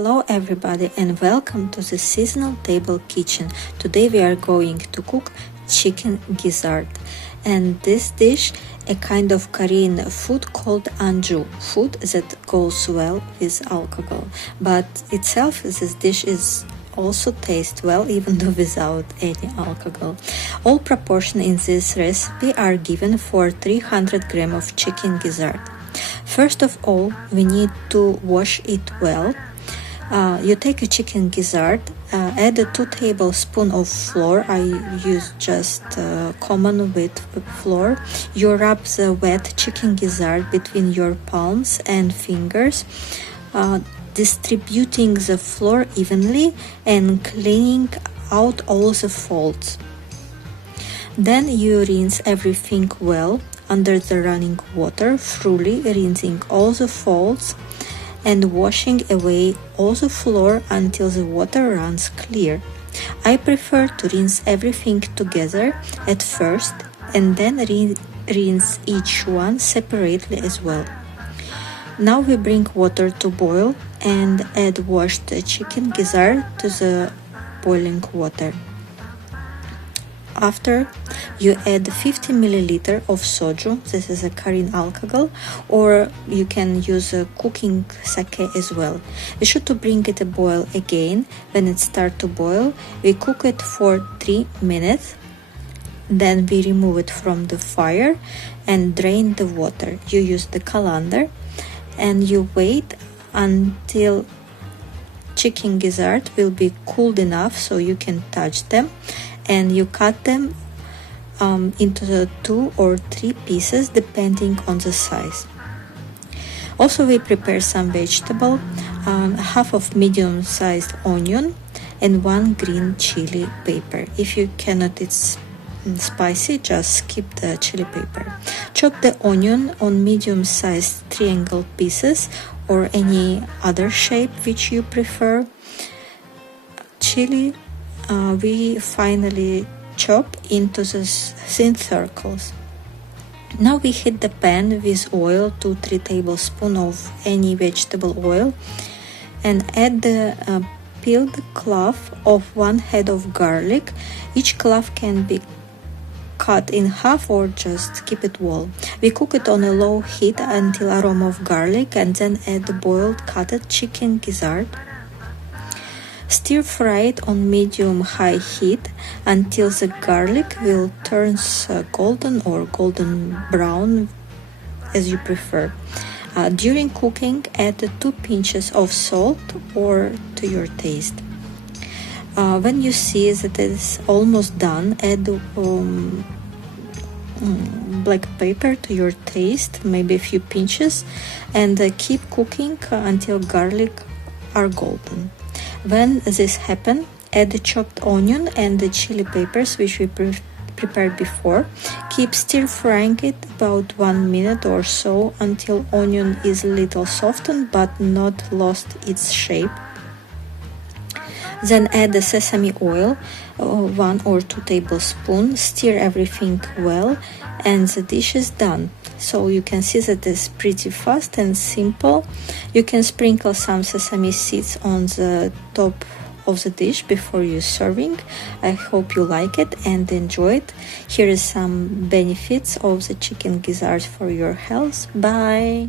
Hello everybody and welcome to the seasonal table kitchen. Today we are going to cook chicken gizzard, and this dish a kind of Korean food called Anju, food that goes well with alcohol, but itself this dish is also tastes well even though without any alcohol. All proportions in this recipe are given for 300 grams of chicken gizzard. First of all, we need to wash it well. You take a chicken gizzard, add 2 tablespoons of flour. I use just common wheat flour. You rub the wet chicken gizzard between your palms and fingers, distributing the flour evenly and cleaning out all the folds. Then you rinse everything well under the running water, thoroughly rinsing all the folds and washing away all the flour until the water runs clear. I prefer to rinse everything together at first and then rinse each one separately as well. Now we bring water to boil and add washed chicken gizzard to the boiling water. After, you add 50 ml of Soju, this is a Korean alcohol, or you can use a cooking sake as well. We should to bring it a boil again. When it starts to boil, we cook it for 3 minutes. Then we remove it from the fire and drain the water. You use the colander and you wait until chicken gizzard will be cooled enough so you can touch them, and you cut them into the 2 or 3 pieces depending on the size. Also, we prepare some vegetable, half of medium-sized onion and 1 green chili pepper. If you cannot eat spicy, just skip the chili pepper. Chop the onion on medium-sized triangle pieces or any other shape which you prefer. Chili we finally chop into the thin circles. Now we heat the pan with oil, 2-3 tablespoons of any vegetable oil, and add the peeled clove of 1 head of garlic. Each clove can be cut in half or just keep it whole. We cook it on a low heat until aroma of garlic, and then add the boiled cutted chicken gizzard. Stir fry it on medium-high heat until the garlic will turn golden or golden brown as you prefer. During cooking, add 2 pinches of salt or to your taste. When you see that it is almost done, add black pepper to your taste, maybe a few pinches, and keep cooking until garlic are golden. When this happens, add the chopped onion and the chili peppers which we prepared before. Keep stir-frying it about 1 minute or so until onion is a little softened but not lost its shape. Then add the sesame oil, 1 or 2 tablespoons. Stir everything well and the dish is done. So you can see that it's pretty fast and simple. You can sprinkle some sesame seeds on the top of the dish before you're serving. I hope you like it and enjoy it. Here is some benefits of the chicken gizzard for your health. Bye!